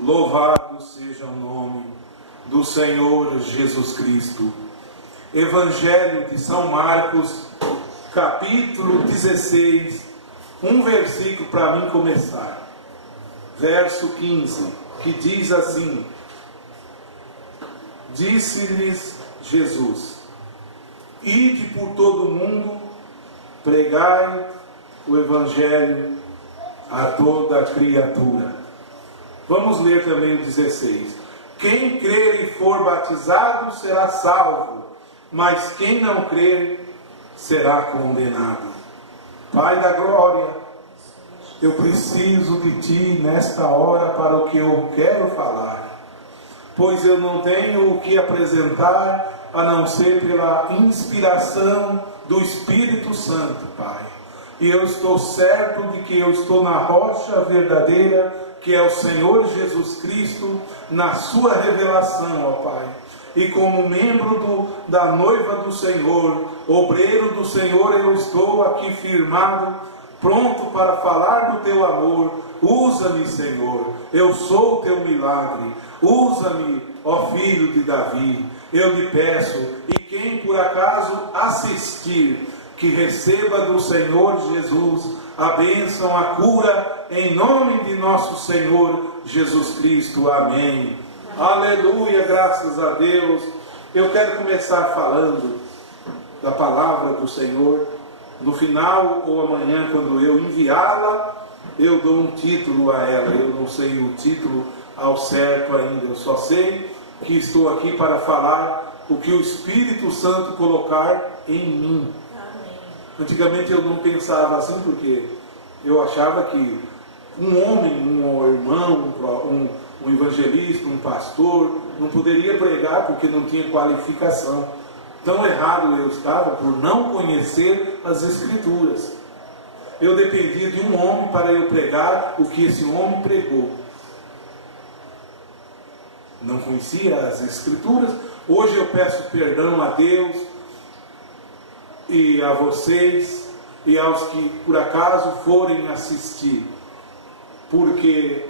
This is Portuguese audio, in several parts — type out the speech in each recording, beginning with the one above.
Louvado seja o nome do Senhor Jesus Cristo. Evangelho de São Marcos, capítulo 16, um versículo para mim começar. Verso 15, que diz assim: Disse-lhes Jesus: Ide por todo o mundo, pregai o Evangelho a toda criatura. Vamos ler também o 16. Quem crer e for batizado será salvo, mas quem não crer será condenado. Pai da glória, eu preciso de Ti nesta hora para o que eu quero falar, pois eu não tenho o que apresentar a não ser pela inspiração do Espírito Santo, Pai. E eu estou certo de que eu estou na rocha verdadeira, que é o Senhor Jesus Cristo, na sua revelação, ó Pai. E como membro da noiva do Senhor, obreiro do Senhor, eu estou aqui firmado, pronto para falar do Teu amor. Usa-me, Senhor, eu sou o Teu milagre. Usa-me, ó Filho de Davi, eu lhe peço. E quem por acaso assistir, que receba do Senhor Jesus a bênção, a cura, em nome de nosso Senhor Jesus Cristo. Amém. Aleluia, graças a Deus. Eu quero começar falando da palavra do Senhor. No final ou amanhã, quando eu enviá-la, eu dou um título a ela. Eu não sei o título ao certo ainda, eu só sei que estou aqui para falar o que o Espírito Santo colocar em mim. Antigamente eu não pensava assim, porque eu achava que um homem, um irmão, um evangelista, um pastor, não poderia pregar porque não tinha qualificação. Tão errado eu estava por não conhecer as Escrituras. Eu dependia de um homem para eu pregar o que esse homem pregou. Não conhecia as Escrituras. Hoje eu peço perdão a Deus e a vocês e aos que por acaso forem assistir, porque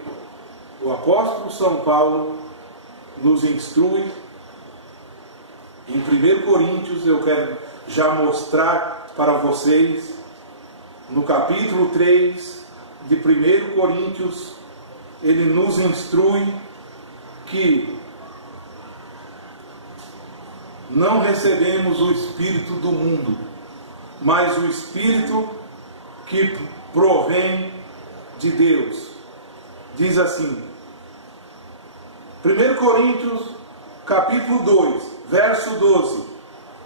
o apóstolo São Paulo nos instrui em 1 Coríntios. Eu quero já mostrar para vocês no capítulo 3 de 1 Coríntios, ele nos instrui que não recebemos o Espírito do mundo, mas o Espírito que provém de Deus. Diz assim, 1 Coríntios, capítulo 2, verso 12.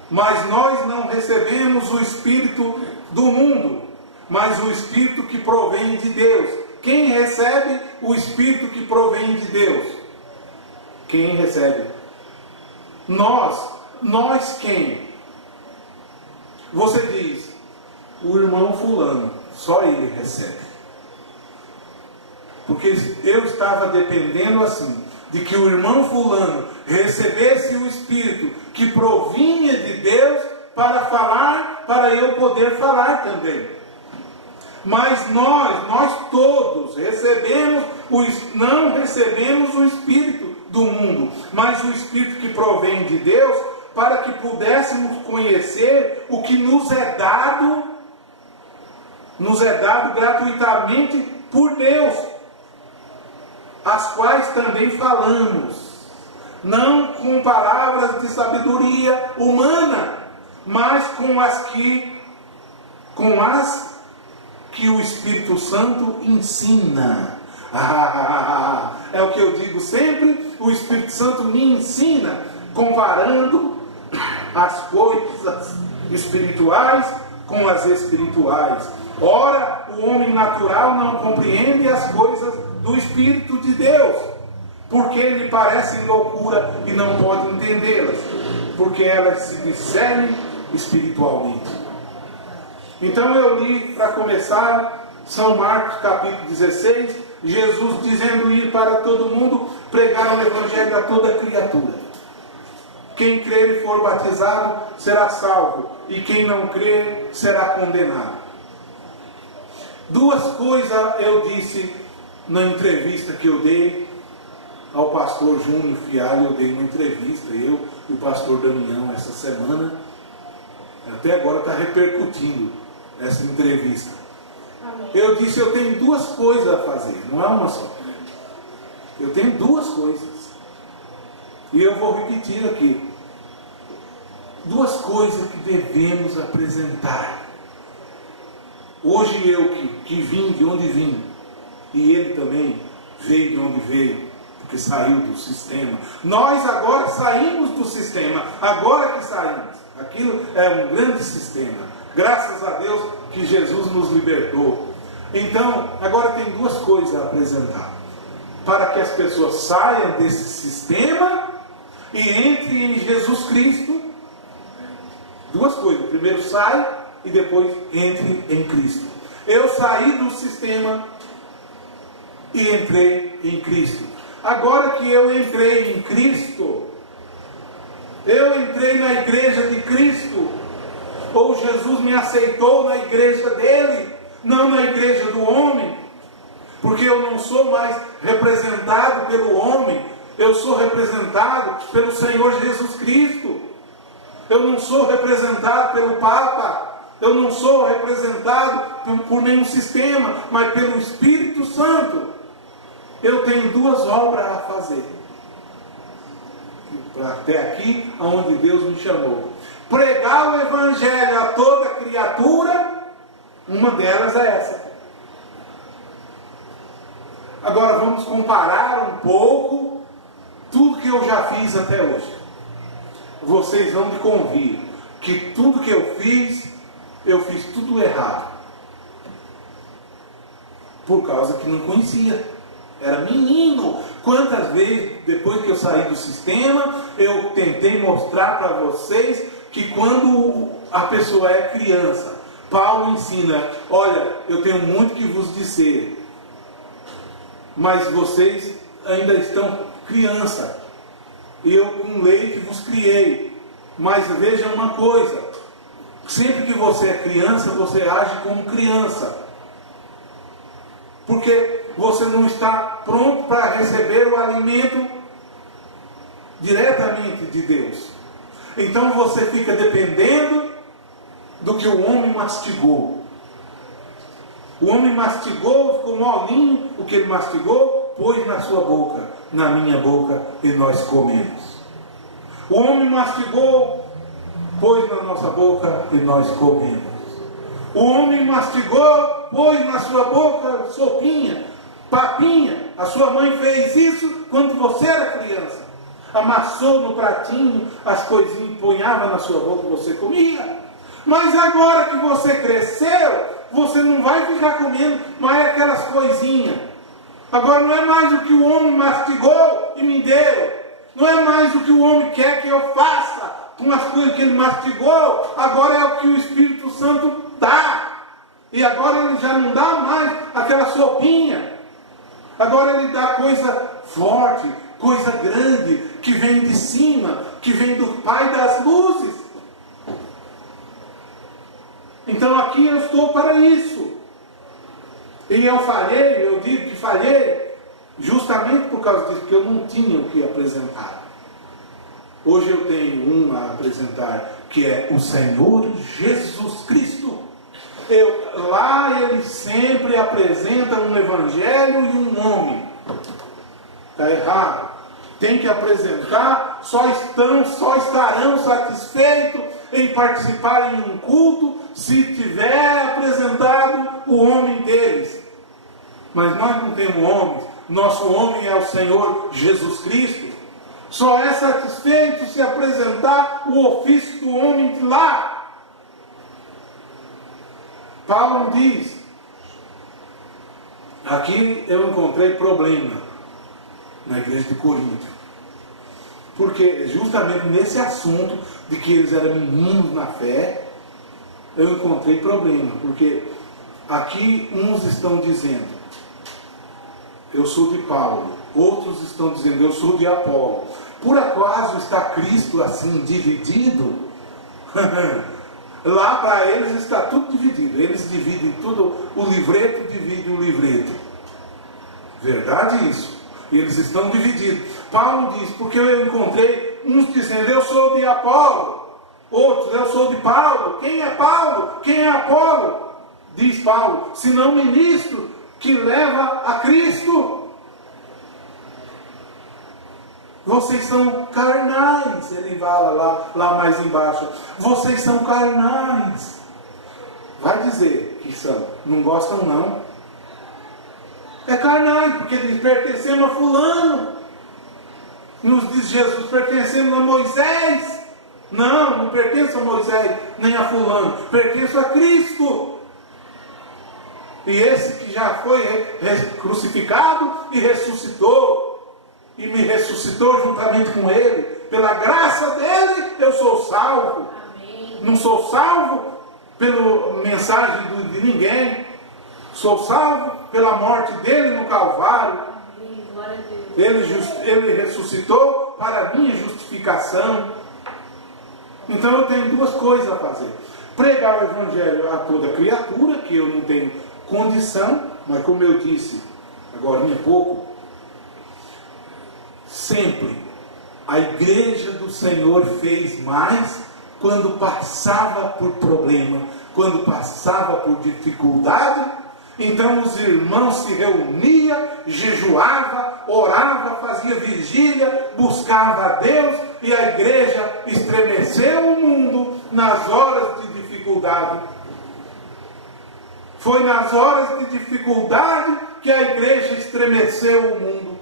Mas nós não recebemos o Espírito do mundo, mas o Espírito que provém de Deus. Quem recebe o Espírito que provém de Deus? Quem recebe? Nós quem? Você diz, o irmão fulano, só ele recebe. Porque eu estava dependendo assim, de que o irmão fulano recebesse o Espírito que provinha de Deus para falar, para eu poder falar também. Mas nós todos não recebemos o Espírito do mundo, mas o Espírito que provém de Deus, para que pudéssemos conhecer o que nos é dado gratuitamente por Deus, as quais também falamos, não com palavras de sabedoria humana, mas com as que o Espírito Santo ensina. É o que eu digo sempre, o Espírito Santo me ensina, comparando as coisas espirituais com as espirituais. Ora, o homem natural não compreende as coisas do Espírito de Deus, porque lhe parecem loucura e não pode entendê-las, porque elas se discernem espiritualmente. Então eu li, para começar, São Marcos capítulo 16, Jesus dizendo ir para todo mundo, pregar o Evangelho a toda criatura. Quem crer e for batizado será salvo, e quem não crer será condenado. Duas coisas eu disse na entrevista que eu dei ao pastor Júnior Fialho, eu dei uma entrevista, eu e o pastor Damião, essa semana. Até agora está repercutindo essa entrevista. Amém. Eu disse, eu tenho duas coisas a fazer, não é uma só. Eu tenho duas coisas. E eu vou repetir aqui. Duas coisas que devemos apresentar. Hoje eu que vim de onde vim, e ele também veio de onde veio, porque saiu do sistema. Nós agora saímos do sistema, agora que saímos. Aquilo é um grande sistema. Graças a Deus que Jesus nos libertou. Então, agora tem duas coisas a apresentar. Para que as pessoas saiam desse sistema e entrem em Jesus Cristo. Duas coisas. Primeiro sai e depois entre em Cristo. Eu saí do sistema e entrei em Cristo. Agora que eu entrei em Cristo, eu entrei na igreja de Cristo, ou Jesus me aceitou na igreja dele, não na igreja do homem, porque eu não sou mais representado pelo homem, eu sou representado pelo Senhor Jesus Cristo. Eu não sou representado pelo Papa, eu não sou representado por nenhum sistema, mas pelo Espírito Santo. Eu tenho duas obras a fazer. Até aqui, aonde Deus me chamou. Pregar o Evangelho a toda criatura, uma delas é essa. Agora vamos comparar um pouco tudo que eu já fiz até hoje. Vocês vão me convir que tudo que eu fiz tudo errado. Por causa que não conhecia. Era menino. Quantas vezes, depois que eu saí do sistema, eu tentei mostrar para vocês que quando a pessoa é criança, Paulo ensina, olha, eu tenho muito que vos dizer, mas vocês ainda estão criança. Eu com leite vos criei. Mas veja uma coisa, sempre que você é criança, você age como criança. Porque você não está pronto para receber o alimento diretamente de Deus. Então você fica dependendo do que o homem mastigou. O homem mastigou, ficou molinho, o que ele mastigou, pôs na sua boca, na minha boca, e nós comemos. O homem mastigou, pôs na nossa boca, e nós comemos. O homem mastigou, pôs na sua boca sopinha, papinha. A sua mãe fez isso quando você era criança. Amassou no pratinho as coisinhas, ponhava na sua boca e você comia. Mas agora que você cresceu, você não vai ficar comendo mais aquelas coisinhas. Agora não é mais o que o homem mastigou e me deu. Não é mais o que o homem quer que eu faça com as coisas que ele mastigou. Agora é o que o Espírito Santo dá. E agora ele já não dá mais aquela sopinha. Agora ele dá coisa forte, coisa grande, que vem de cima, que vem do Pai das luzes. Então aqui eu estou para isso. E eu falhei, eu digo que falhei, justamente por causa disso, que eu não tinha o que apresentar. Hoje eu tenho um a apresentar, que é o Senhor Jesus Cristo. Lá ele sempre apresenta um evangelho e um homem. Está errado. Tem que apresentar, só estarão satisfeitos em participar em um culto se tiver apresentado o homem deles. Mas nós não temos homens. Nosso homem é o Senhor Jesus Cristo. Só é satisfeito se apresentar o ofício do homem de lá. Paulo diz, aqui eu encontrei problema na igreja de Corinto. Porque justamente nesse assunto de que eles eram meninos na fé, eu encontrei problema. Porque aqui uns estão dizendo, eu sou de Paulo. Outros estão dizendo, eu sou de Apolo. Por acaso está Cristo assim dividido? Lá para eles está tudo dividido. Eles dividem tudo, o livreto divide o livreto. Verdade isso. E eles estão divididos. Paulo diz, porque eu encontrei uns dizendo, eu sou de Apolo, outros, eu sou de Paulo. Quem é Paulo? Quem é Apolo? Diz Paulo, senão ministro que leva a Cristo. Vocês são carnais, ele fala lá mais embaixo. Vocês são carnais. Vai dizer que são. Não gostam não. É carnais, porque diz, pertencemos a fulano. Nos diz Jesus, pertencemos a Moisés. Não, não pertenço a Moisés, nem a fulano. Pertenço a Cristo. E esse que já foi crucificado e ressuscitou. E me ressuscitou juntamente com Ele. Pela graça dele, eu sou salvo. Amém. Não sou salvo pela mensagem de ninguém. Sou salvo pela morte dele no Calvário. Ele ressuscitou para a minha justificação. Então eu tenho duas coisas a fazer. Pregar o Evangelho a toda criatura, que eu não tenho condição, mas como eu disse agora há pouco, sempre a igreja do Senhor fez mais quando passava por problema, quando passava por dificuldade. Então os irmãos se reuniam, jejuava, orava, fazia vigília, buscava a Deus, e a igreja estremeceu o mundo nas horas de dificuldade. Foi nas horas de dificuldade que a igreja estremeceu o mundo.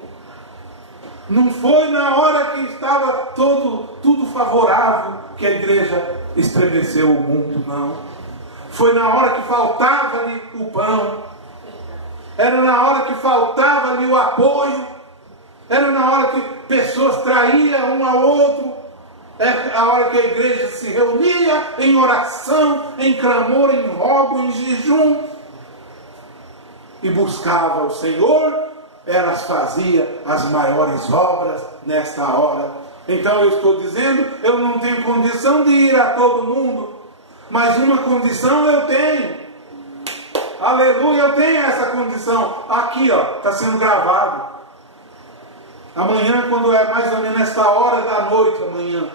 Não foi na hora que estava tudo favorável que a igreja estremeceu o mundo, não. Foi na hora que faltava-lhe o pão. Era na hora que faltava-lhe o apoio. Era na hora que pessoas traíam um ao outro. É a hora que a igreja se reunia em oração, em clamor, em rogo, em jejum. E buscava o Senhor. Elas faziam as maiores obras nesta hora. Então eu estou dizendo, eu não tenho condição de ir a todo mundo, mas uma condição eu tenho. Aleluia, eu tenho essa condição. Aqui, ó, está sendo gravado. Amanhã, quando é mais ou menos esta hora da noite, amanhã,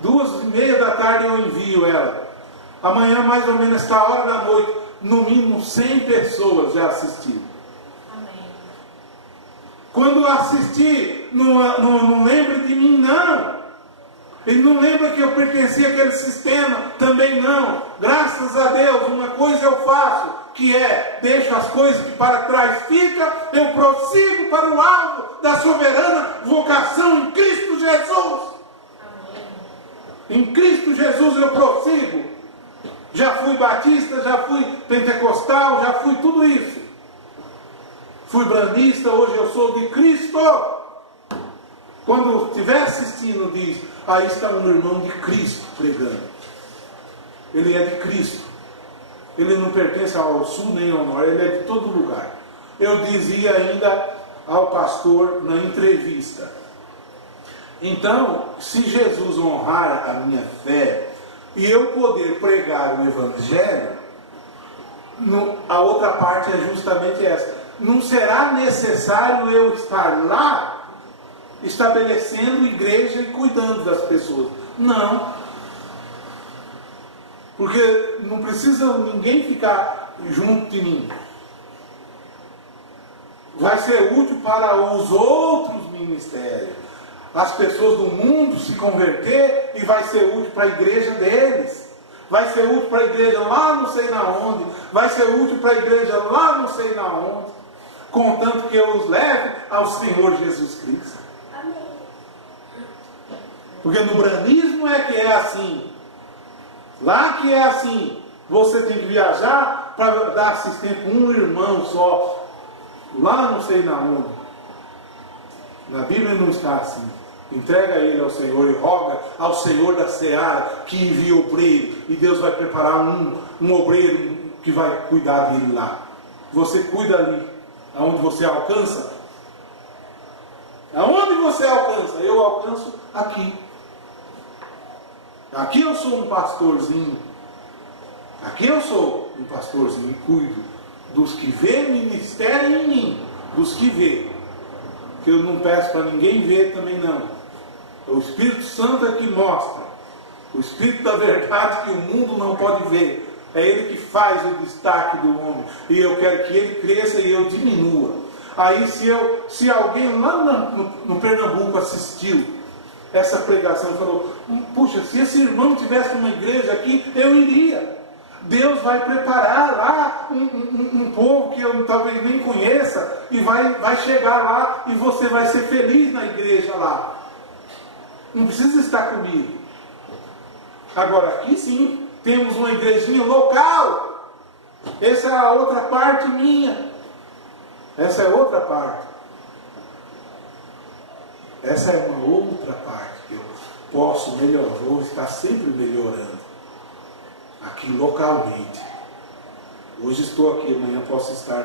2:30 da tarde eu envio ela. Amanhã, mais ou menos esta hora da noite, no mínimo 100 pessoas já assistiram. Quando assistir, não lembre de mim, não. Ele não lembra que eu pertencia àquele sistema, também não. Graças a Deus, uma coisa eu faço, que é, deixo as coisas que para trás ficam, eu prossigo para o alvo da soberana vocação em Cristo Jesus. Em Cristo Jesus eu prossigo. Já fui batista, já fui pentecostal, já fui tudo isso. Fui branista, hoje eu sou de Cristo. Quando estiver assistindo, diz, aí está um irmão de Cristo pregando. Ele é de Cristo. Ele não pertence ao sul nem ao norte, ele é de todo lugar. Eu dizia ainda ao pastor na entrevista. Então, se Jesus honrar a minha fé e eu poder pregar o Evangelho, a outra parte é justamente essa. Não será necessário eu estar lá estabelecendo igreja e cuidando das pessoas. Não. Porque não precisa ninguém ficar junto de mim. Vai ser útil para os outros ministérios. As pessoas do mundo se converter e vai ser útil para a igreja deles. Vai ser útil para a igreja lá não sei na onde. Vai ser útil para a igreja lá não sei na onde. Contanto que eu os leve ao Senhor Jesus Cristo. Amém. Porque no branismo é que é assim. Lá que é assim. Você tem que viajar para dar assistência com um irmão só. Lá não sei na onde. Na Bíblia não está assim. Entrega ele ao Senhor e roga ao Senhor da seara que envia obreiro. E Deus vai preparar um obreiro que vai cuidar dele lá. Você cuida ali. Aonde você alcança? Aonde você alcança? Eu alcanço aqui. Aqui eu sou um pastorzinho. Aqui eu sou um pastorzinho e cuido dos que vê ministério em mim. Dos que vê. que eu não peço para ninguém ver também não. O Espírito Santo é que mostra. O Espírito da verdade que o mundo não pode ver. É Ele que faz o destaque do homem. E eu quero que Ele cresça e eu diminua. Aí se alguém lá no Pernambuco assistiu essa pregação e falou, puxa, se esse irmão tivesse uma igreja aqui, eu iria. Deus vai preparar lá um povo que eu talvez nem conheça e vai chegar lá e você vai ser feliz na igreja lá. Não precisa estar comigo. Agora aqui sim, temos uma igrejinha local. Essa é a outra parte minha. Essa é outra parte. Essa é uma outra parte que eu posso melhorar, vou estar sempre melhorando. Aqui localmente. Hoje estou aqui, amanhã posso estar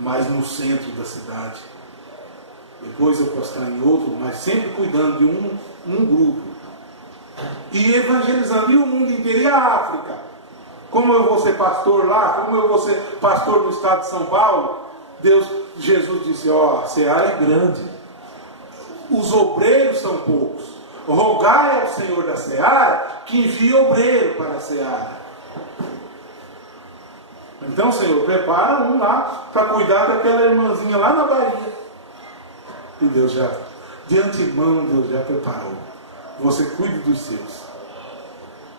mais no centro da cidade. Depois eu posso estar em outro, mas sempre cuidando de um grupo. E evangelizando. E o mundo inteiro, e a África? Como eu vou ser pastor lá? Como eu vou ser pastor no estado de São Paulo? Jesus disse, a seara é grande. Os obreiros são poucos. Rogai ao Senhor da seara que envie obreiro para a seara. Então, Senhor, prepara um lá para cuidar daquela irmãzinha lá na Bahia. E Deus já, de antemão, Deus já preparou. Você cuide dos seus.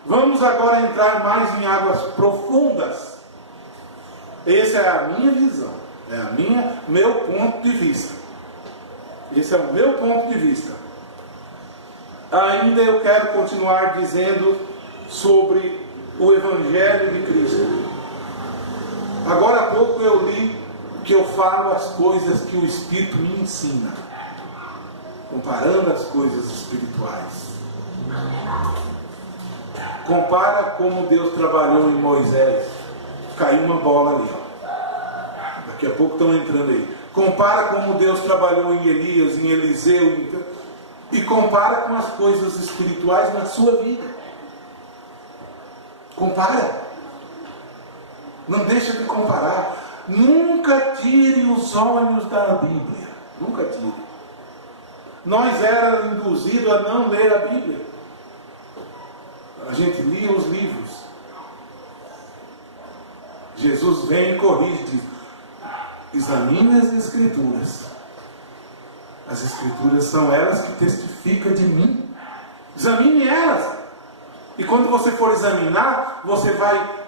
Vamos agora entrar mais em águas profundas. Essa é a minha visão. É meu ponto de vista. Esse é o meu ponto de vista. Ainda eu quero continuar dizendo sobre o Evangelho de Cristo. Agora há pouco eu li que eu falo as coisas que o Espírito me ensina, comparando as coisas espirituais. Compara como Deus trabalhou em Moisés. Caiu uma bola ali, ó. Daqui a pouco estão entrando aí. Compara como Deus trabalhou em Elias, em Eliseu, e compara com as coisas espirituais na sua vida. Compara. Não deixa de comparar. Nunca tire os olhos da Bíblia. Nunca tire. Nós éramos induzidos a não ler a Bíblia. A gente lia os livros. Jesus vem e corrige, diz, examine as Escrituras. As Escrituras são elas que testificam de mim. Examine elas. E quando você for examinar, você vai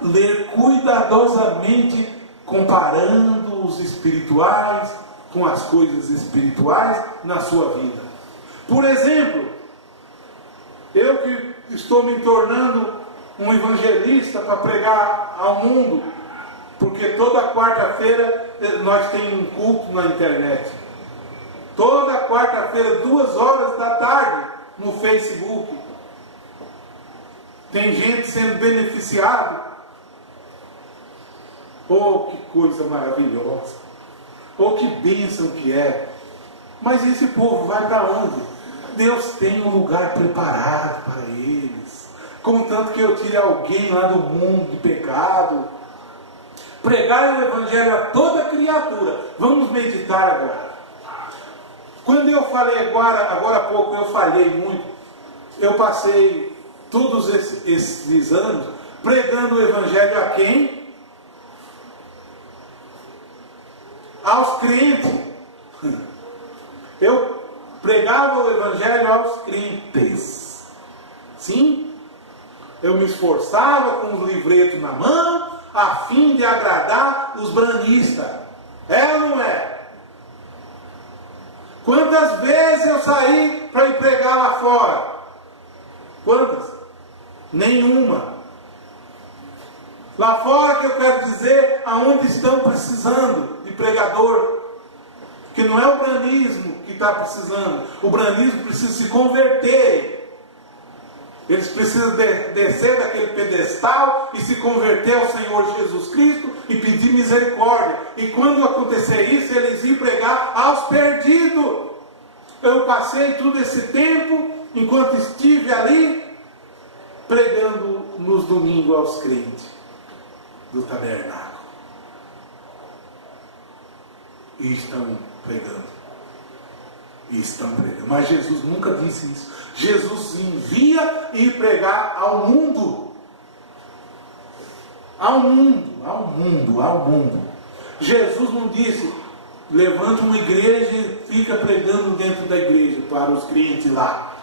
ler cuidadosamente, comparando os espirituais com as coisas espirituais na sua vida. Por exemplo, eu que estou me tornando um evangelista para pregar ao mundo, porque toda quarta-feira nós temos um culto na internet. Toda quarta-feira, 14h no Facebook. Tem gente sendo beneficiada. Oh, que coisa maravilhosa. Oh, que bênção que é. Mas esse povo vai para onde? Deus tem um lugar preparado para eles. Contanto que eu tire alguém lá do mundo de pecado. Pregar o Evangelho a toda criatura. Vamos meditar agora. Quando eu falei agora há pouco, eu falhei muito. Eu passei todos esses anos pregando o Evangelho a quem? Aos crentes. Eu pregava o Evangelho aos crentes. Sim? Eu me esforçava com os livretos na mão, a fim de agradar os branistas. É ou não é? Quantas vezes eu saí para ir pregar lá fora? Quantas? Nenhuma. Lá fora que eu quero dizer aonde estão precisando de pregador. Que não é o branismo que está precisando. O branismo precisa se converter. Eles precisam descer daquele pedestal e se converter ao Senhor Jesus Cristo e pedir misericórdia. E quando acontecer isso, eles iam pregar aos perdidos. Eu passei todo esse tempo, enquanto estive ali, pregando nos domingos aos crentes do tabernáculo. E estão pregando. e estão pregando. Mas Jesus nunca disse isso. Jesus envia e pregar ao mundo. Ao mundo, ao mundo, ao mundo. Jesus não disse, levanta uma igreja e fica pregando dentro da igreja para os crentes lá.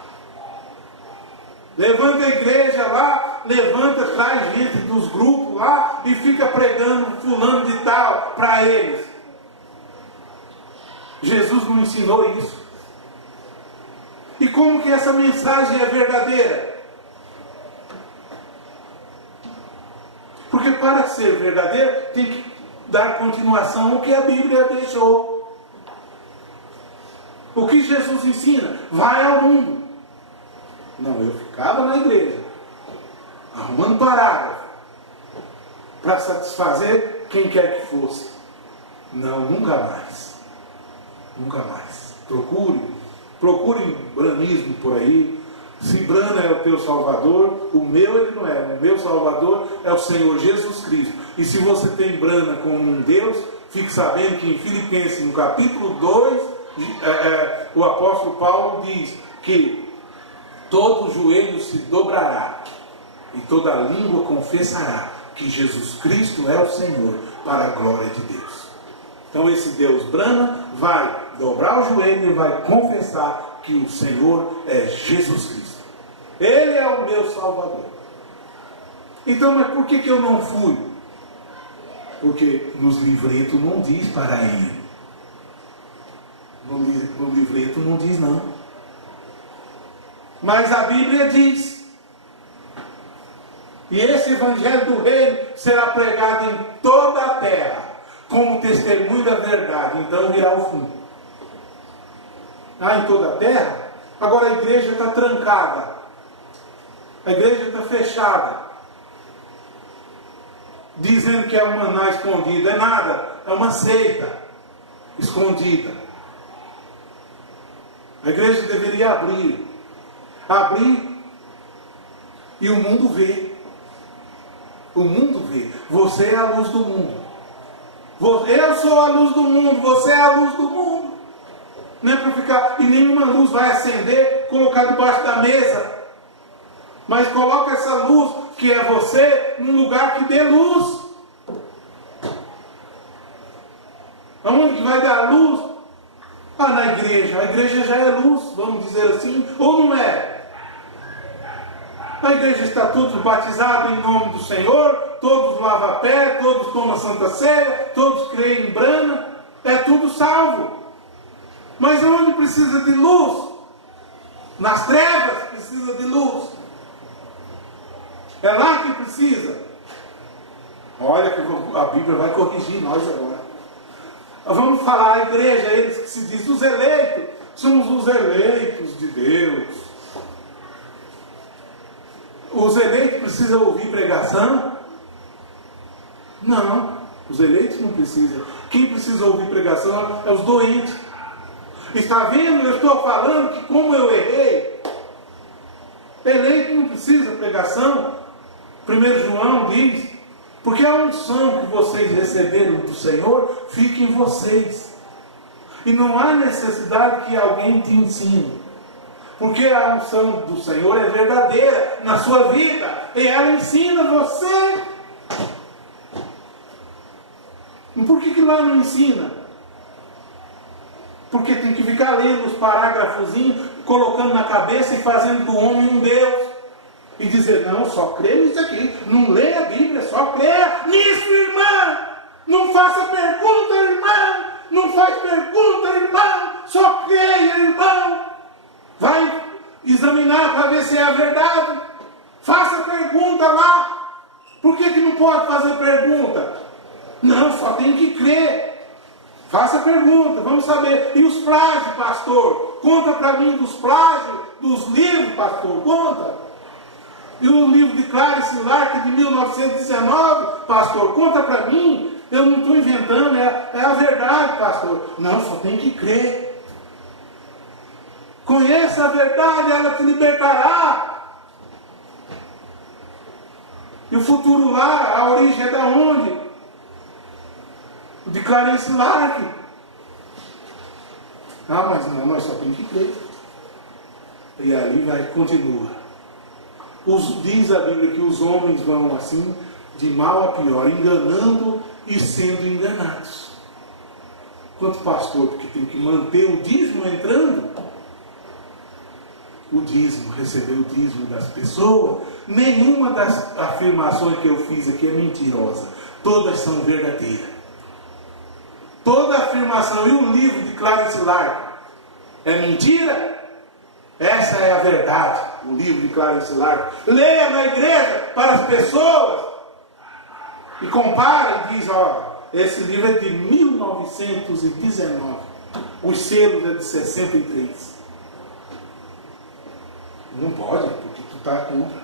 Levanta a igreja lá, levanta, traz gente dos grupos lá e fica pregando fulano de tal para eles. Jesus não ensinou isso. E como que essa mensagem é verdadeira? Porque para ser verdadeira tem que dar continuação ao que a Bíblia deixou. O que Jesus ensina? Vai ao mundo. Não, eu ficava na igreja, arrumando parágrafo, para satisfazer quem quer que fosse. Não, nunca mais. Nunca mais. Procure branismo por aí. Se Brana é o teu Salvador, o meu ele não é. O meu Salvador é o Senhor Jesus Cristo. E se você tem Brana como um Deus, fique sabendo que em Filipenses, no capítulo 2, o apóstolo Paulo diz que todo joelho se dobrará e toda língua confessará que Jesus Cristo é o Senhor, para a glória de Deus. Então esse Deus Brana vai dobrar o joelho e vai confessar que o Senhor é Jesus Cristo. Ele é o meu Salvador. Então, mas por que eu não fui? Porque nos livretos não diz para ir. No livreto não diz não. Mas a Bíblia diz. E esse Evangelho do Reino será pregado em toda a terra, como testemunho da verdade. Então virá o fim. Em toda a terra? Agora a igreja está trancada. A igreja está fechada. Dizendo que é um maná escondido. É nada. É uma seita escondida. A igreja deveria abrir. Abrir e o mundo vê. O mundo vê. Você é a luz do mundo. Eu sou a luz do mundo. Você é a luz do mundo. Não é para ficar. E nenhuma luz vai acender, colocar debaixo da mesa. Mas coloca essa luz, que é você, num lugar que dê luz. Aonde que vai dar luz? Na igreja. A igreja já é luz, vamos dizer assim, ou não é? A igreja está todos batizados em nome do Senhor, todos lavam a pé, todos tomam Santa Ceia, todos creem em Brana, é tudo salvo. Mas aonde precisa de luz? Nas trevas precisa de luz. É lá que precisa. Olha que a Bíblia vai corrigir nós agora. Vamos falar, a igreja, eles que se dizem os eleitos, somos os eleitos de Deus. Os eleitos precisam ouvir pregação? Não, os eleitos não precisam. Quem precisa ouvir pregação é os doentes. Está vendo? Eu estou falando que como eu errei. Eleito não precisa pregação. 1 João diz, porque a unção que vocês receberam do Senhor fica em vocês. E não há necessidade que alguém te ensine. Porque a unção do Senhor é verdadeira na sua vida. E ela ensina você. Por que lá não ensina? Porque tem que ficar lendo os parágrafozinhos, colocando na cabeça e fazendo do homem um Deus. E dizer, não, só crê nisso aqui. Não lê a Bíblia, só crê nisso, irmã. Não faça pergunta, irmão. Não faz pergunta, irmão. Só creia, irmão. Vai examinar para ver se é a verdade. Faça pergunta lá. Por que não pode fazer pergunta? Não, só tem que crer. Faça pergunta, vamos saber. E os plágios, pastor? Conta para mim dos plágios, dos livros, pastor. Conta. E o livro de Clarice Lark de 1919, pastor, conta para mim. Eu não estou inventando, é a verdade, pastor. Não, só tem que crer. Conheça a verdade, ela te libertará. E o futuro lá, a origem é da onde? De Clarice Lark. Ah, mas não, nós só temos que crer. E ali continua. Diz a Bíblia que os homens vão assim, de mal a pior, enganando e sendo enganados. Quanto pastor, porque tem que manter o dízimo entrando, o dízimo, receber o dízimo das pessoas, nenhuma das afirmações que eu fiz aqui é mentirosa, todas são verdadeiras. Toda afirmação, e o livro de Clarice Larkin é mentira? Essa é a verdade, o livro de Clarice Larkin. Leia na igreja para as pessoas e compara e diz, ó, esse livro é de 1919, os selos é de 63. Não pode, porque tu está contra.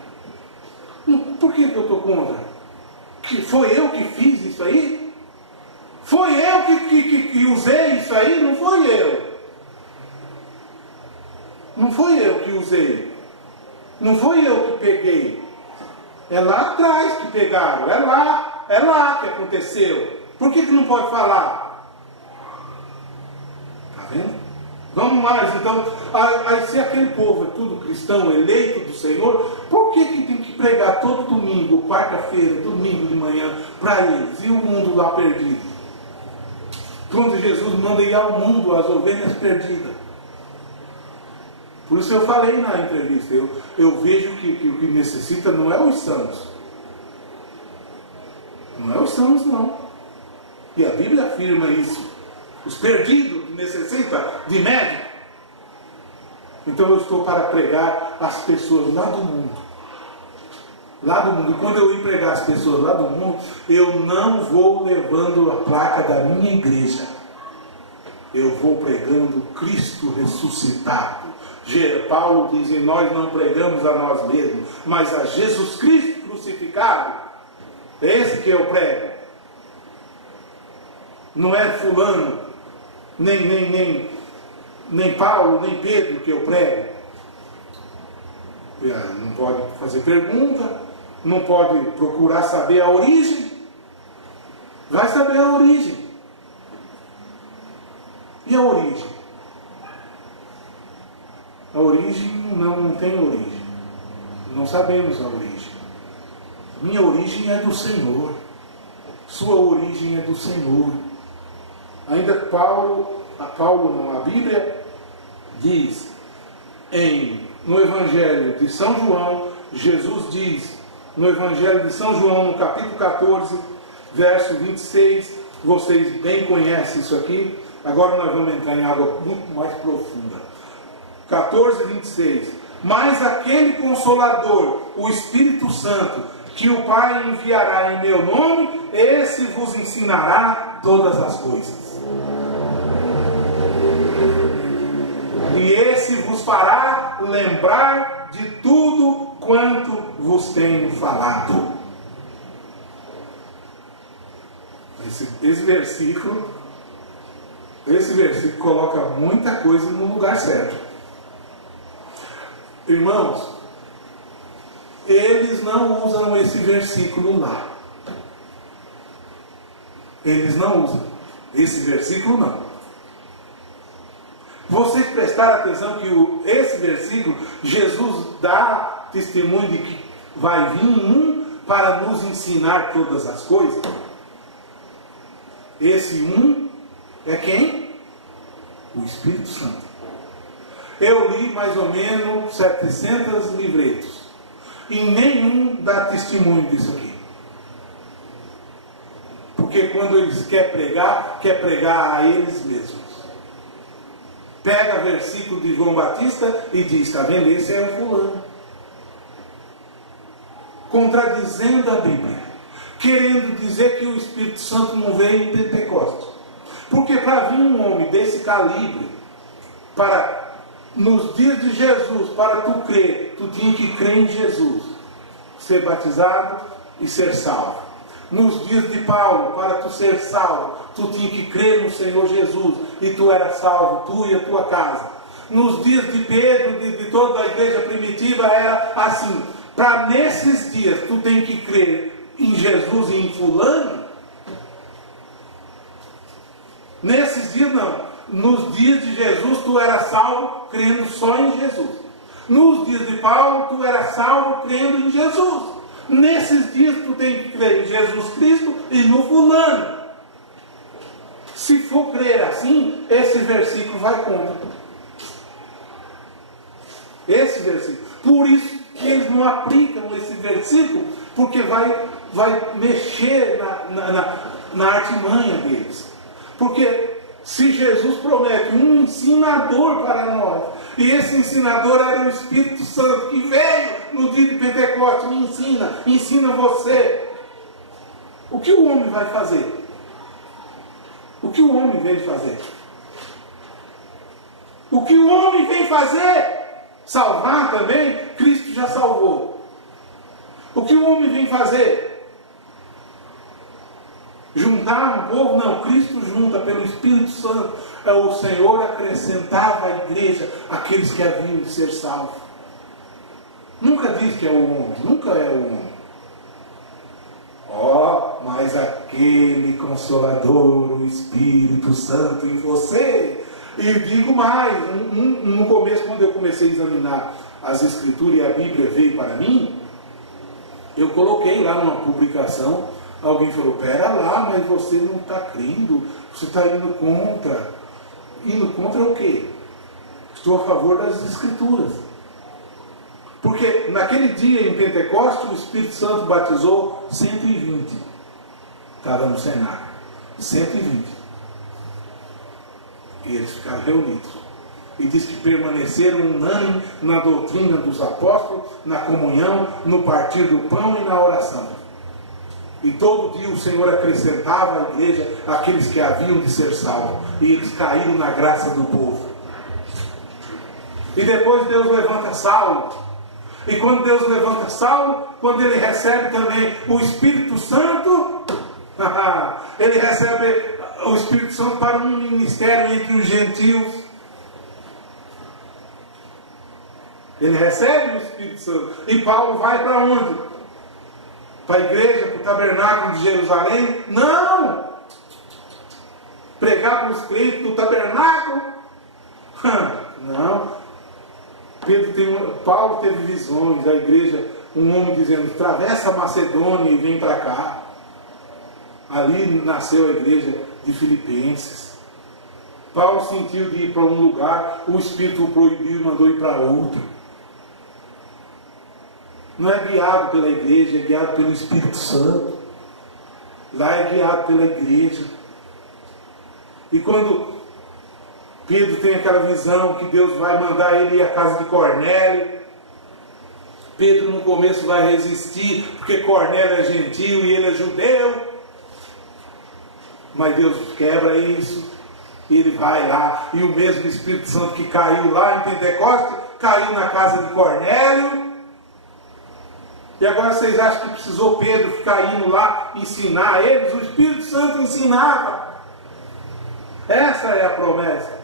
Por que eu estou contra? Que foi eu que fiz isso aí? Foi eu que usei isso aí? Não foi eu. Não foi eu que usei. Não foi eu que peguei. É lá atrás que pegaram. É lá que aconteceu. Por que não pode falar? Está vendo? Vamos mais, então, se aquele povo é tudo cristão, eleito do Senhor, por que tem que pregar todo domingo, quarta-feira, domingo de manhã, para eles? E o mundo lá perdido? Quando Jesus manda ir ao mundo, as ovelhas perdidas. Por isso eu falei na entrevista, eu vejo que o que necessita não é os sãos. Não é os sãos, não. E a Bíblia afirma isso. Os perdidos necessitam de médico. Então eu estou para pregar as pessoas lá do mundo. Lá do mundo. E quando eu ir pregar as pessoas lá do mundo, eu não vou levando a placa da minha igreja. Eu vou pregando Cristo ressuscitado. Paulo diz, e nós não pregamos a nós mesmos, mas a Jesus Cristo crucificado. É esse que eu prego. Não é fulano, nem Paulo, nem Pedro que eu prego. Não pode fazer pergunta, não pode procurar saber a origem. Vai saber a origem. E a origem? A origem não tem origem. Não sabemos a origem. Minha origem é do Senhor. Sua origem é do Senhor. Ainda a Bíblia diz, no Evangelho de São João, Jesus diz, no Evangelho de São João, no capítulo 14, verso 26, vocês bem conhecem isso aqui, agora nós vamos entrar em água muito mais profunda. 14, 26. Mas aquele Consolador, o Espírito Santo, que o Pai enviará em meu nome, esse vos ensinará todas as coisas. E esse vos fará lembrar de tudo quanto vos tenho falado. Esse versículo coloca muita coisa no lugar certo. Irmãos, eles não usam esse versículo lá. Eles não usam. Esse versículo não. Vocês prestaram atenção que esse versículo, Jesus dá testemunho de que vai vir um para nos ensinar todas as coisas. Esse um é quem? O Espírito Santo. Eu li mais ou menos 700 livretos. E nenhum dá testemunho disso aqui. Porque quando eles quer pregar a eles mesmos. Pega versículo de João Batista e diz, está vendo? Esse é o fulano. Contradizendo a Bíblia. Querendo dizer que o Espírito Santo não veio em Pentecostes. Porque para vir um homem desse calibre, nos dias de Jesus, para tu crer, tu tinha que crer em Jesus, ser batizado e ser salvo. Nos dias de Paulo, para tu ser salvo, tu tinha que crer no Senhor Jesus, e tu era salvo, tu e a tua casa. Nos dias de Pedro, de toda a igreja primitiva, era assim. Para nesses dias, tu tem que crer em Jesus e em fulano. Nesses dias não. Nos dias de Jesus, tu eras salvo crendo só em Jesus. Nos dias de Paulo, tu eras salvo crendo em Jesus. Nesses dias, tu tem que crer em Jesus Cristo e no fulano. Se for crer assim, esse versículo vai contra. Esse versículo. Por isso que eles não aplicam esse versículo, porque vai mexer na artimanha deles. Porque se Jesus promete um ensinador para nós, e esse ensinador era o Espírito Santo, que veio no dia de Pentecostes, me ensina você. O que o homem vai fazer? O que o homem veio fazer? O que o homem vem fazer? Salvar também? Cristo já salvou. O que o homem vem fazer? Juntar um povo? Não, Cristo junta pelo Espírito Santo. O Senhor acrescentava à igreja aqueles que haviam de ser salvos. Nunca diz que é o homem, nunca é o homem. Mas aquele Consolador, o Espírito Santo em você. E digo mais, no começo, quando eu comecei a examinar as Escrituras e a Bíblia veio para mim, eu coloquei lá numa publicação, alguém falou, pera lá, mas você não está crendo, você está indo contra. Indo contra o quê? Estou a favor das Escrituras. Porque naquele dia em Pentecostes, o Espírito Santo batizou 120. Estava no cenário. 120. E eles ficaram reunidos. E diz que permaneceram unânimes na doutrina dos apóstolos, na comunhão, no partir do pão e na oração. E todo dia o Senhor acrescentava à igreja aqueles que haviam de ser salvos. E eles caíram na graça do povo. E depois Deus levanta Saulo. E quando Deus levanta Saulo, quando ele recebe também o Espírito Santo, ele recebe o Espírito Santo para um ministério entre os gentios. Ele recebe o Espírito Santo. E Paulo vai para onde? Para a igreja, para o tabernáculo de Jerusalém? Não! Pregar para os crentes do tabernáculo? Não. Paulo teve visões, a igreja, um homem dizendo, atravessa a Macedônia e vem para cá. Ali nasceu a igreja de Filipenses. Paulo sentiu de ir para um lugar, o Espírito o proibiu e mandou ir para outro. Não é guiado pela igreja, é guiado pelo Espírito Santo. Lá é guiado pela igreja. E quando Pedro tem aquela visão que Deus vai mandar ele ir à casa de Cornélio, Pedro no começo vai resistir, porque Cornélio é gentil e ele é judeu. Mas Deus quebra isso, e ele vai lá, e o mesmo Espírito Santo que caiu lá em Pentecostes, caiu na casa de Cornélio. E agora vocês acham que precisou Pedro ficar indo lá ensinar a eles? O Espírito Santo ensinava. Essa é a promessa.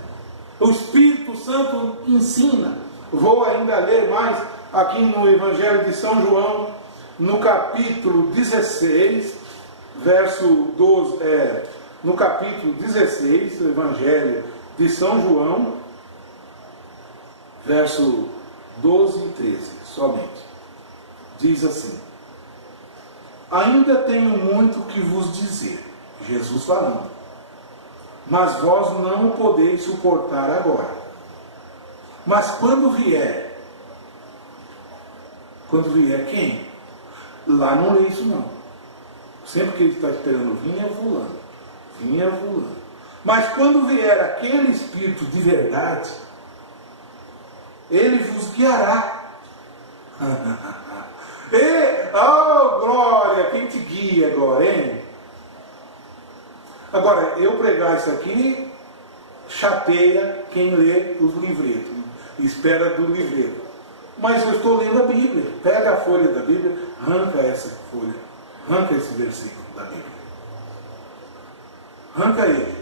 O Espírito Santo ensina. Vou ainda ler mais aqui no Evangelho de São João, no capítulo 16, verso 12, no capítulo 16, Evangelho de São João, verso 12 e 13, somente. Diz assim: ainda tenho muito que vos dizer, Jesus falando, mas vós não o podeis suportar agora. Mas quando vier quem? Lá não lê isso não. Sempre que ele está esperando vir é fulano. Mas quando vier aquele Espírito de verdade, ele vos guiará. Oh glória, quem te guia agora, hein? Agora, eu pregar isso aqui chateia quem lê os livretos, espera do livreto. Mas eu estou lendo a Bíblia. Pega a folha da Bíblia, arranca essa folha, arranca esse versículo da Bíblia, arranca ele.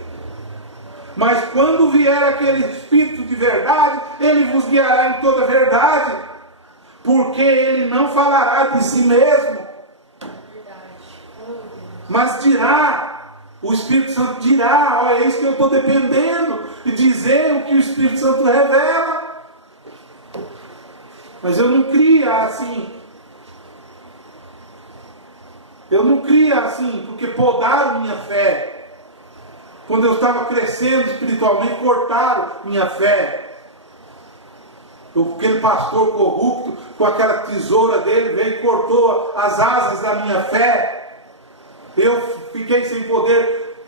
Mas quando vier aquele Espírito de verdade, ele vos guiará em toda a verdade, porque ele não falará de si mesmo, mas dirá O Espírito Santo dirá, olha, é isso que eu estou dependendo, e dizer o que o Espírito Santo revela. Mas eu não cria assim. Eu não cria assim, porque podaram minha fé. Quando eu estava crescendo espiritualmente, cortaram minha fé. Aquele pastor corrupto, com aquela tesoura dele, veio e cortou as asas da minha fé. Eu fiquei sem poder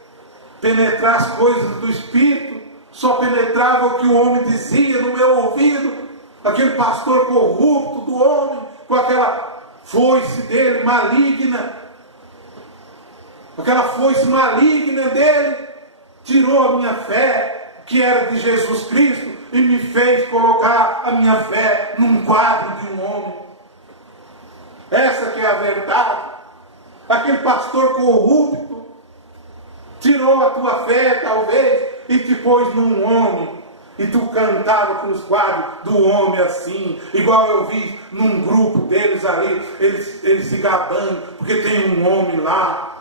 penetrar as coisas do Espírito. Só penetrava o que o homem dizia no meu ouvido. Aquele pastor corrupto do homem, com aquela foice dele maligna. Aquela foice maligna dele, tirou a minha fé, que era de Jesus Cristo, e me fez colocar a minha fé num quadro de um homem. Essa que é a verdade. Aquele pastor corrupto tirou a tua fé, talvez, e te pôs num homem. E tu cantava com os quadros do homem assim, igual eu vi num grupo deles ali, eles se gabando, porque tem um homem lá.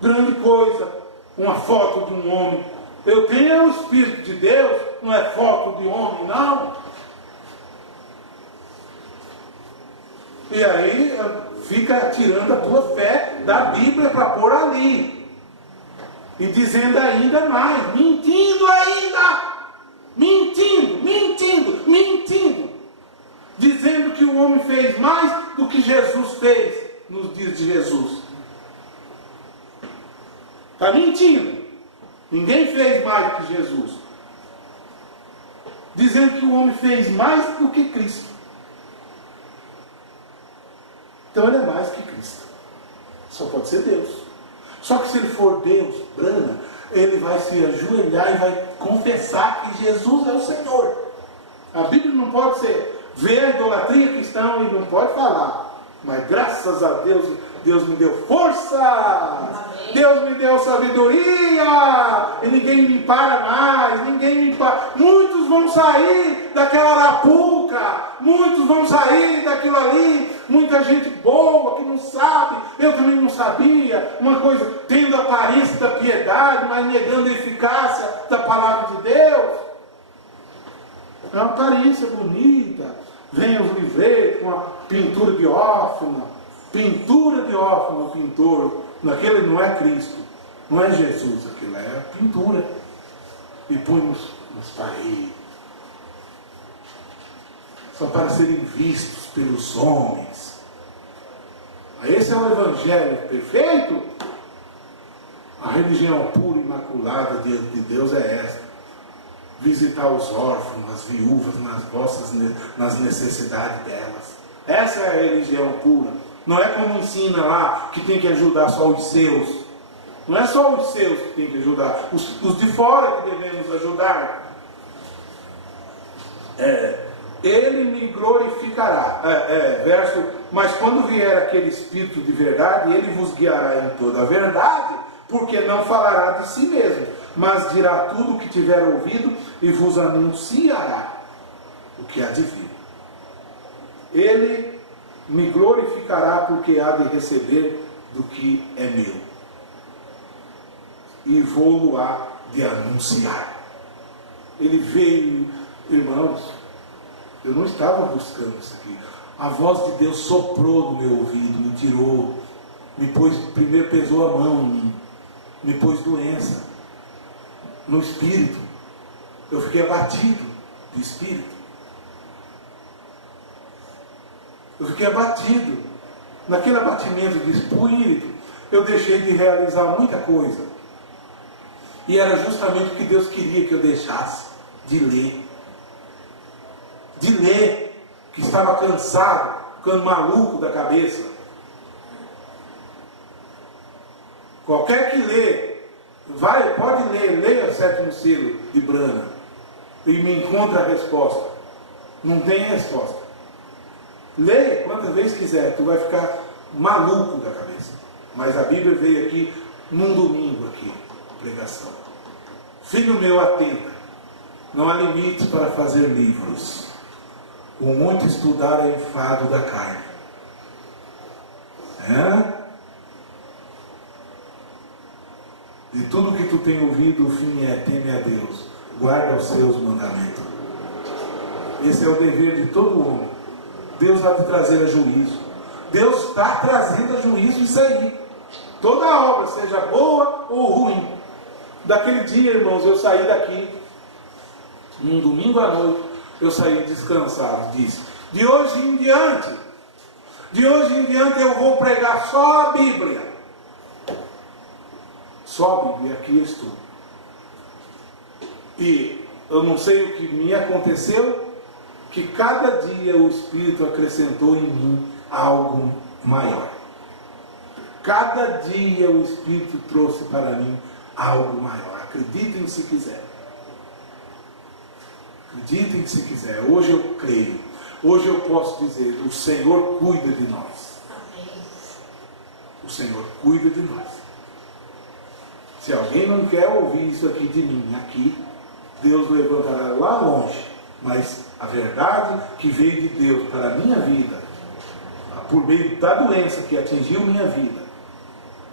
Grande coisa, uma foto de um homem. Eu tenho o Espírito de Deus, não é foto de homem, não. E aí fica tirando a tua fé da Bíblia para pôr ali. E dizendo ainda mais, mentindo ainda. Mentindo. Dizendo que o homem fez mais do que Jesus fez nos dias de Jesus. Está mentindo. Ninguém fez mais do que Jesus. Dizendo que o homem fez mais do que Cristo. Então ele é mais que Cristo. Só pode ser Deus. Só que se ele for Deus, Brana, ele vai se ajoelhar e vai confessar que Jesus é o Senhor. A Bíblia não pode ser ver a idolatria cristã e não pode falar. Mas graças a Deus, Deus me deu força. Amém. Deus me deu sabedoria. E ninguém me para mais. Muitos vão sair daquela arapuca. Muitos vão sair daquilo ali. Muita gente boa que não sabe. Eu também não sabia. Uma coisa, tendo a aparência da piedade, mas negando a eficácia da palavra de Deus. É uma aparência bonita. Vem os livretos com a pintura de Ófina. O pintor. Aquele não é Cristo. Não é Jesus. Aquilo é pintura. E põe nos paredes. Só para serem vistos pelos homens. Esse é o Evangelho perfeito? A religião pura e imaculada diante de Deus é esta. Visitar os órfãos, as viúvas nas necessidades delas. Essa é a religião pura. Não é como ensina lá, que tem que ajudar só os seus. Não é só os seus que tem que ajudar. Os de fora que devemos ajudar. Ele me glorificará. Verso, mas quando vier aquele Espírito de verdade, ele vos guiará em toda a verdade, porque não falará de si mesmo, mas dirá tudo o que tiver ouvido e vos anunciará o que há de vir. Ele me glorificará, porque há de receber do que é meu, e vou-lo-á de anunciar. Ele veio, irmãos, eu não estava buscando isso aqui. A voz de Deus soprou no meu ouvido, me tirou, me pôs, primeiro pesou a mão em mim, me pôs doença no espírito. Eu fiquei abatido do espírito. Eu fiquei abatido. Naquele abatimento de espírito, eu deixei de realizar muita coisa. E era justamente o que Deus queria que eu deixasse de ler. De ler, que estava cansado, ficando maluco da cabeça. Qualquer que lê, pode ler, leia o 7º selo de Brana, e me encontra a resposta. Não tem resposta. Leia quantas vezes quiser, tu vai ficar maluco da cabeça. Mas a Bíblia veio aqui num domingo aqui, pregação. Filho meu, atenta, não há limites para fazer livros. O muito estudar é enfado da carne. De tudo que tu tem ouvido, o fim é: teme a Deus, guarda os seus mandamentos. Esse é o dever de todo homem. Deus vai te trazer a juízo. Deus está trazendo a juízo isso aí. Toda obra, seja boa ou ruim. Daquele dia, irmãos, eu saí daqui, num domingo à noite, eu saí descansado. Disse: de hoje em diante eu vou pregar só a Bíblia. Só a Bíblia, aqui estou. E eu não sei o que me aconteceu, que cada dia o Espírito acrescentou em mim algo maior. Cada dia o Espírito trouxe para mim algo maior. Acreditem se quiser. Acreditem se quiser. Hoje eu creio. Hoje eu posso dizer: o Senhor cuida de nós. O Senhor cuida de nós. Se alguém não quer ouvir isso aqui de mim, aqui, Deus levantará lá longe. Mas a verdade que veio de Deus para a minha vida, por meio da doença que atingiu minha vida,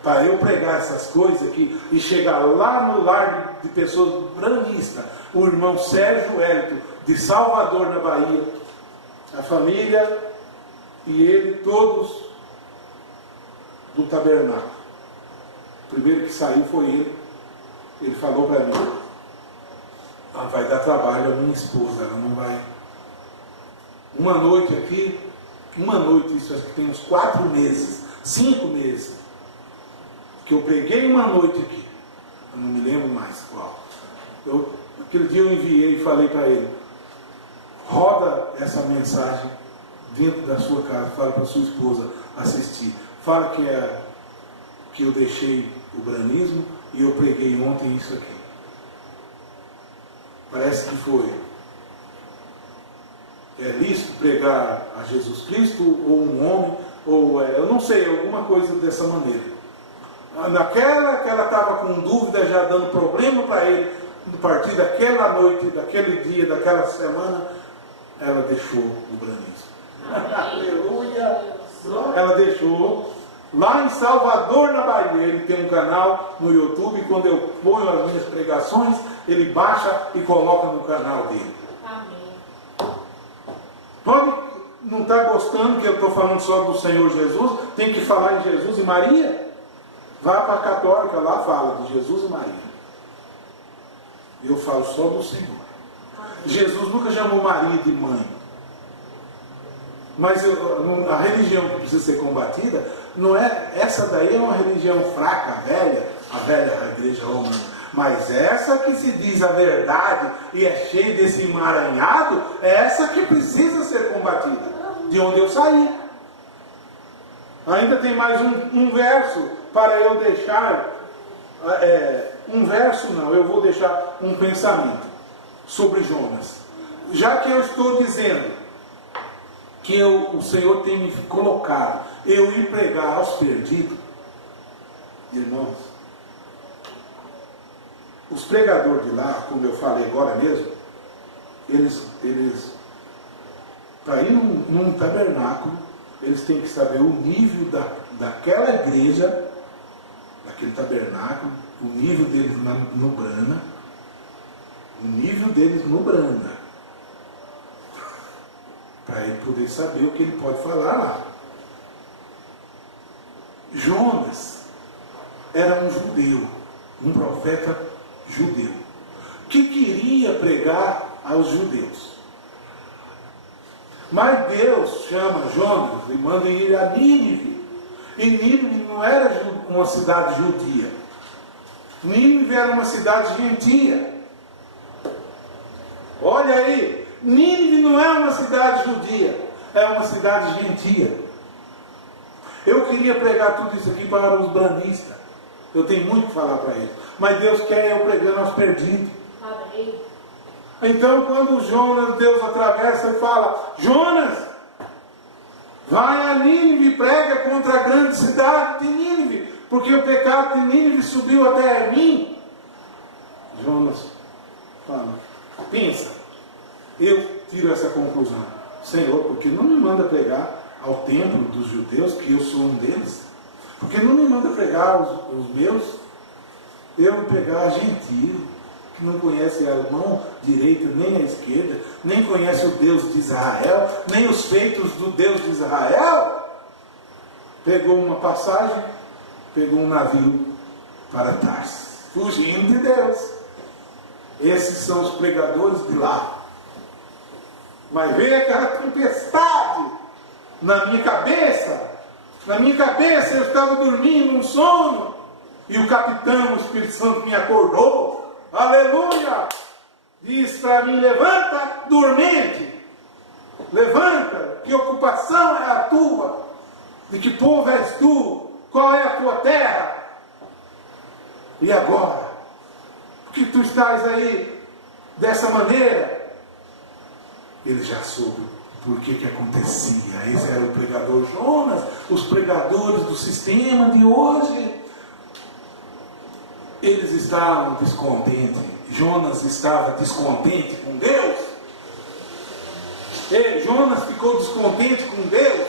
para eu pregar essas coisas aqui e chegar lá no lar de pessoas branistas, o irmão Sérgio Hélito, de Salvador, na Bahia, a família e ele, todos do tabernáculo. O primeiro que saiu foi ele. Ele falou para mim: vai dar trabalho a minha esposa, ela não vai. Uma noite aqui, isso acho que tem uns 4 meses, 5 meses, que eu preguei uma noite aqui, eu não me lembro mais qual. Aquele dia eu enviei e falei para ele: roda essa mensagem dentro da sua casa, fala para sua esposa assistir, fala que eu deixei o branismo e eu preguei ontem isso aqui. Parece que foi: é lícito pregar a Jesus Cristo ou um homem, ou eu não sei, alguma coisa dessa maneira. Naquela que ela estava com dúvida, já dando problema para ele, a partir daquela noite, daquele dia, daquela semana, ela deixou o branismo. Aleluia! Ela deixou. Lá em Salvador, na Bahia, ele tem um canal no YouTube, e quando eu ponho as minhas pregações, ele baixa e coloca no canal dele. Amém. Pode não estar gostando que eu estou falando só do Senhor Jesus, tem que falar em Jesus e Maria? Vá para a católica, lá fala de Jesus e Maria. Eu falo só do Senhor. Jesus nunca chamou Maria de mãe. Mas a religião que precisa ser combatida, não é, essa daí é uma religião fraca, a velha igreja romana. Mas essa que se diz a verdade e é cheia desse emaranhado, é essa que precisa ser combatida. De onde eu saí. Ainda tem mais um verso para eu deixar. Um verso não, eu vou deixar um pensamento sobre Jonas. Já que eu estou dizendo que o Senhor tem me colocado, eu ir pregar aos perdidos, irmãos, os pregadores de lá, como eu falei agora mesmo, eles para ir num tabernáculo, eles têm que saber o nível daquela igreja, daquele tabernáculo, o nível deles no Brana, para ele poder saber o que ele pode falar lá. Jonas era um judeu, um profeta judeu, que queria pregar aos judeus. Mas Deus chama Jonas e manda ir a Nínive. E Nínive não era uma cidade judia. Nínive era uma cidade gentia. Olha aí, Nínive não é uma cidade judia, é uma cidade gentia. Eu queria pregar tudo isso aqui para os branistas. Eu tenho muito que falar para eles. Mas Deus quer eu pregando aos perdidos. Amém. Então, quando Deus atravessa e fala: Jonas, vai a Nínive e prega contra a grande cidade de Nínive, porque o pecado de Nínive subiu até mim. Jonas fala: pensa, eu tiro essa conclusão. Senhor, porque não me manda pregar ao templo dos judeus, que eu sou um deles? Porque não me manda pregar os meus? Eu pegar gentil, que não conhece a mão direita nem a esquerda, nem conhece o Deus de Israel, nem os feitos do Deus de Israel, pegou uma passagem, pegou um navio para Tarsis, fugindo de Deus. Esses são os pregadores de lá. Mas veio aquela tempestade na minha cabeça. Na minha cabeça eu estava dormindo, um sono. E o capitão, o Espírito Santo me acordou. Aleluia! Diz para mim, levanta, dormente. Levanta, que ocupação é a tua? De que povo és tu? Qual é a tua terra? E agora? Por que tu estás aí dessa maneira? Ele já soube por que acontecia. Esse era o pregador Jonas. Os pregadores do sistema de hoje, eles estavam descontentes. Jonas estava descontente com Deus. Jonas ficou descontente com Deus,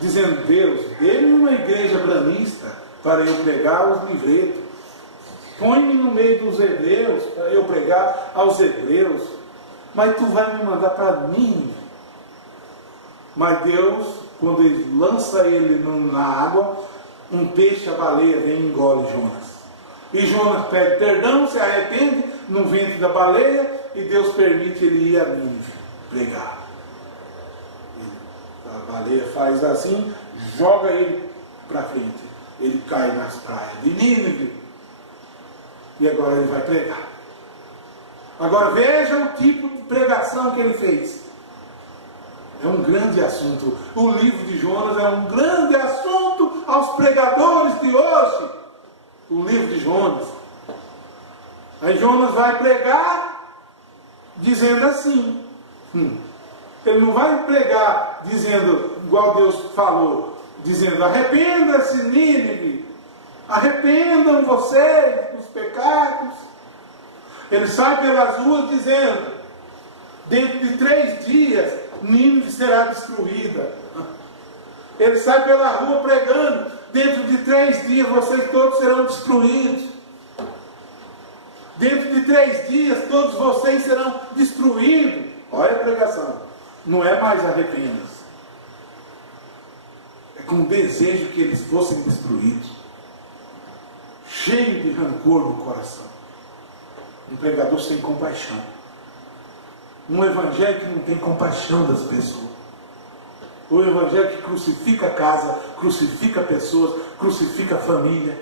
dizendo: Deus, dê-me uma igreja branista para eu pregar os livretos. Põe-me no meio dos hebreus para eu pregar aos hebreus. Mas tu vai me mandar para mim. Mas Deus, quando ele lança ele na água, um peixe, a baleia, vem e engole Jonas. E Jonas pede perdão, se arrepende no ventre da baleia, e Deus permite ele ir a Nínive pregar. A baleia faz assim, joga ele para frente. Ele cai nas praias de Nínive. E agora ele vai pregar. Agora veja o tipo de pregação que ele fez. É um grande assunto. O livro de Jonas é um grande assunto aos pregadores de hoje. O livro de Jonas. Aí Jonas vai pregar dizendo assim. Ele não vai pregar dizendo, igual Deus falou, dizendo: arrependa-se, Nínive, arrependam vocês dos pecados. Ele sai pelas ruas dizendo: dentro de 3 dias Nínive será destruída. Ele sai pela rua pregando: dentro de 3 dias vocês todos serão destruídos. Dentro de 3 dias todos vocês serão destruídos. Olha a pregação. Não é mais arrependa-se. É com o desejo que eles fossem destruídos. Cheio de rancor no coração. Um pregador sem compaixão. Um evangelho que não tem compaixão das pessoas. O evangelho que crucifica a casa, crucifica pessoas, crucifica a família.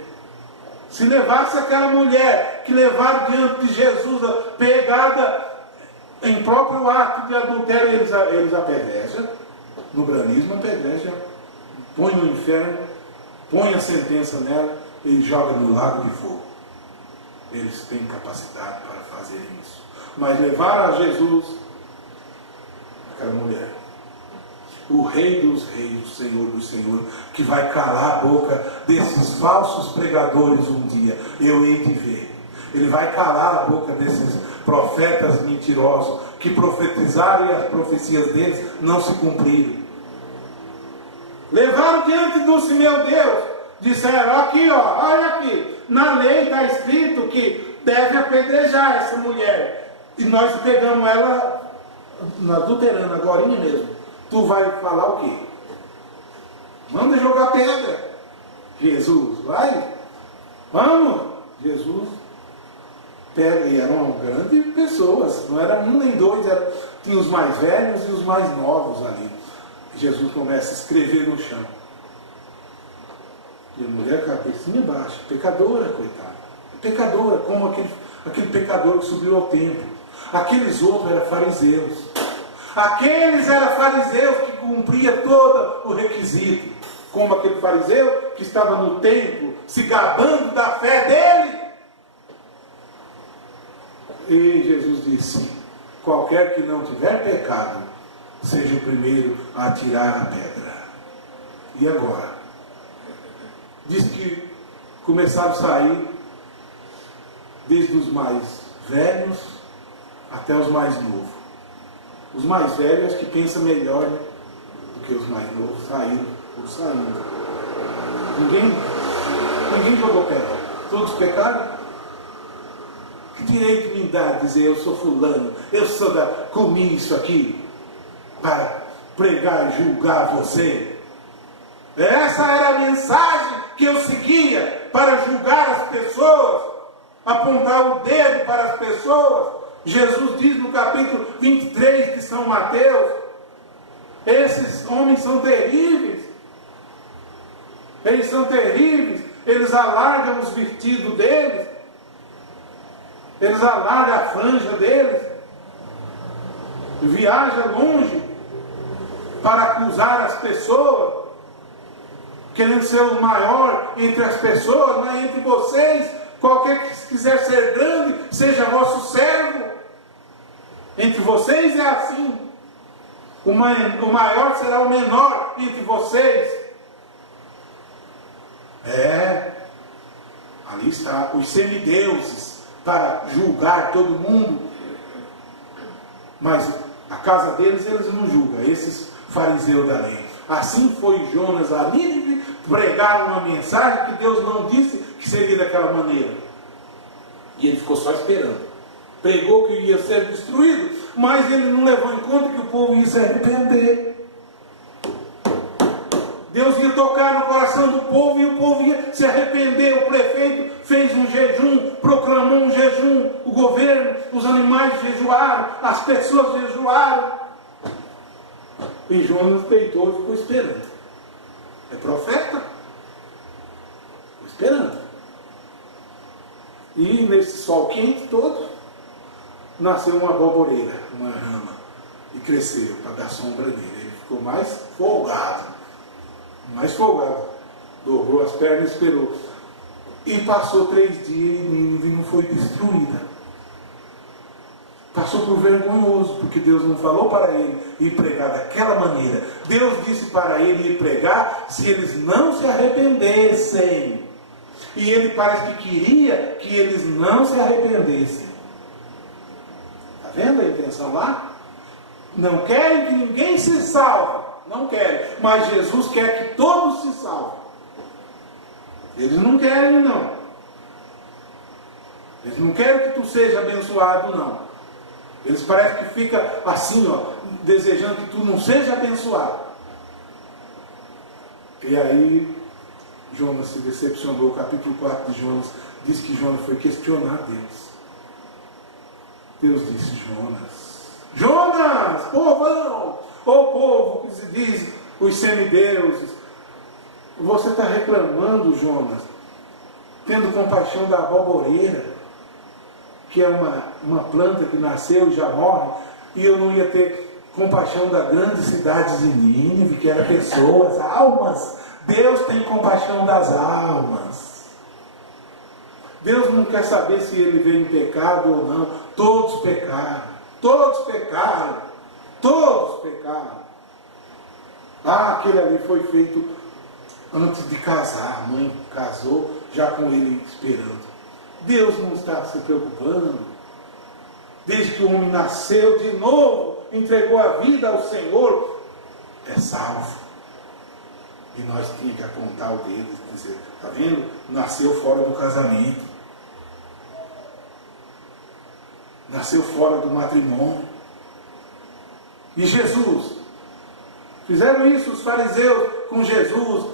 Se levasse aquela mulher que levaram diante de Jesus, pegada em próprio ato de adultério, eles apedrejam. No branismo apedrejam. Põe no inferno, põe a sentença nela e joga no lago de fogo. Eles têm capacidade para fazer isso. Mas levaram a Jesus, aquela mulher, o Rei dos Reis, o Senhor dos Senhores, que vai calar a boca desses falsos pregadores um dia. Eu hei de ver. Ele vai calar a boca desses profetas mentirosos, que profetizaram e as profecias deles não se cumpriram. Levaram diante do meu Deus, disseram: aqui, ó, olha aqui, na lei está escrito que deve apedrejar essa mulher. E nós pegamos ela na adulterando, agora mesmo. Tu vai falar o quê? Manda jogar pedra. Jesus, vai. Vamos. Jesus pega, e eram grandes pessoas, não era um nem dois, tinha os mais velhos e os mais novos ali. Jesus começa a escrever no chão. E a mulher, cabecinha baixa, pecadora, coitada. Pecadora, como aquele pecador que subiu ao templo. Aqueles outros eram fariseus. Aqueles eram fariseus que cumpriam todo o requisito. Como aquele fariseu que estava no templo, se gabando da fé dele. E Jesus disse: qualquer que não tiver pecado, seja o primeiro a atirar a pedra. E agora? Diz que começaram a sair desde os mais velhos até os mais novos. Os mais velhos que pensam melhor do que os mais novos saíram por saindo. Ninguém jogou pedra. Todos pecaram? Que direito me dá dizer eu sou fulano, eu sou comi isso aqui para pregar e julgar você? Essa era a mensagem que eu seguia para julgar as pessoas, apontar o dedo para as pessoas. Jesus diz no capítulo 23 de São Mateus: esses homens são terríveis. Eles são terríveis. Eles alargam os vestidos deles. Eles alargam a franja deles. Viajam longe para acusar as pessoas, querendo ser o maior entre as pessoas, mas entre vocês, qualquer que quiser ser grande, seja vosso servo. Entre vocês é assim. O maior será o menor entre vocês. Ali está os semideuses para julgar todo mundo. Mas a casa deles, eles não julgam, esses fariseus da lei. Assim foi Jonas a Nínive pregar uma mensagem que Deus não disse que seria daquela maneira. E ele ficou só esperando. Pregou que ia ser destruído, mas ele não levou em conta que o povo ia se arrepender. Deus ia tocar no coração do povo e o povo ia se arrepender. O prefeito fez um jejum, proclamou um jejum, o governo, os animais jejuaram, as pessoas jejuaram. E Jonas deitou e ficou esperando. É profeta? Ficou esperando. E nesse sol quente todo, nasceu uma borboleira, uma rama, e cresceu para dar sombra dele. Ele ficou mais folgado. Dobrou as pernas e esperou. E passou 3 dias e Nínive não foi destruída. Passou por vergonhoso, porque Deus não falou para ele ir pregar daquela maneira. Deus disse para ele ir pregar se eles não se arrependessem. E ele parece que queria que eles não se arrependessem. Está vendo a intenção lá? Não querem que ninguém se salve. Não querem. Mas Jesus quer que todos se salvem. Eles não querem, não. Eles não querem que tu seja abençoado, não. Eles parecem que ficam assim, desejando que tu não seja abençoado. E aí, Jonas se decepcionou. O capítulo 4 de Jonas diz que Jonas foi questionar Deus. Deus disse: Jonas, povão, ô povo que se diz os semideuses, você está reclamando, Jonas, tendo compaixão da aboboreira, que é uma planta que nasceu e já morre, e eu não ia ter compaixão da grande cidade de Nínive, que era pessoas, almas. Deus tem compaixão das almas. Deus não quer saber se ele veio em pecado ou não. Todos pecaram. Todos pecaram. Todos pecaram. Aquele ali foi feito antes de casar. A mãe casou já com ele esperando. Deus não está se preocupando. Desde que o homem nasceu de novo, entregou a vida ao Senhor, é salvo. E nós tínhamos que apontar o dedo e dizer: está vendo? Nasceu fora do casamento. Nasceu fora do matrimônio. E Jesus? Fizeram isso os fariseus com Jesus.